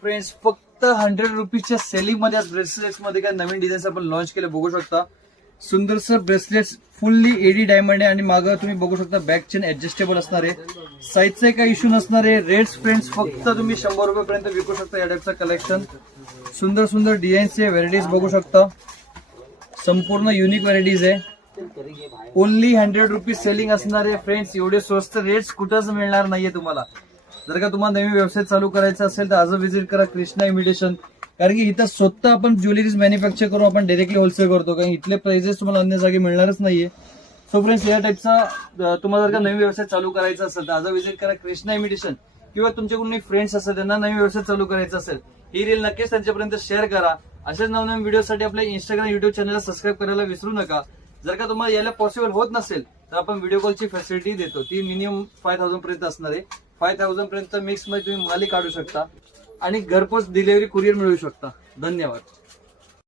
Friends फक्त 100 रुपीजच्या selling मध्ये आज ब्रेसलेट्स मध्ये काय नवीन डिझाईन्स आपण लॉन्च केले बघू शकता. सुंदरसर ब्रेसलेट्स फुल्ली एडी डायमंड आहे आणि मागं तुम्ही बघू शकता बॅक चेन ऍडजस्टेबल असणार आहे. साईजचा काही इश्यू नसणार आहे. रेट्स फ्रेंड्स फक्त तुम्ही 100 रुपयापर्यंत विकू शकता. या टाईपचं कलेक्शन सुंदर सुंदर डिझाईन्सचे व्हरायटीज बघू शकता. संपूर्ण युनिक व्हरायटीज आहे. ओनली 100 रुपीज सेलिंग असणार आहे फ्रेंड्स. एवढे स्वस्त रेट्स कुठंच मिळणार नाहीये तुम्हाला. जर का तुम्हाला नवीन व्यवसाय चालू करायचा असेल तर आज व्हिजिट करा कृष्णा इमिटेशन. कारण की इथं स्वतः आपण ज्वेलरीज मॅन्युफॅक्चर करून आपण डायरेक्टली होलसेल करतो. कारण इथले प्राइसेस तुम्हाला अन्य जागी मिळणारच नाहीये. सो फ्रेंड्स या टाईपचा तुम्हाला जर का नवीन व्यवसाय चालू करायचा असेल तर आज व्हिजिट करा कृष्णा इमिटेशन. किंवा तुमच्याकडून फ्रेंड्स असतात त्यांना नवीन व्यवसाय चालू करायचा असेल ही रील नक्कीच त्यांच्यापर्यंत शेअर करा. अशाच नवनवीन व्हिडिओसाठी आपल्या इंस्टाग्राम युट्यूब चॅनलला सबस्क्राईब करायला विसरू नका. जर का तुम्हाला यायला पॉसिबल होत नसेल तर आपण व्हिडिओ कॉलची फॅसिलिटी देतो. ती मिनिमम 5000 पर्यंत असणार आहे. 5000 पर्यंत मिक्स मध्ये तुम्ही मालिक काढू शकता आणि घरपोच डिलिव्हरी कुरिअर मिळवू शकता. धन्यवाद.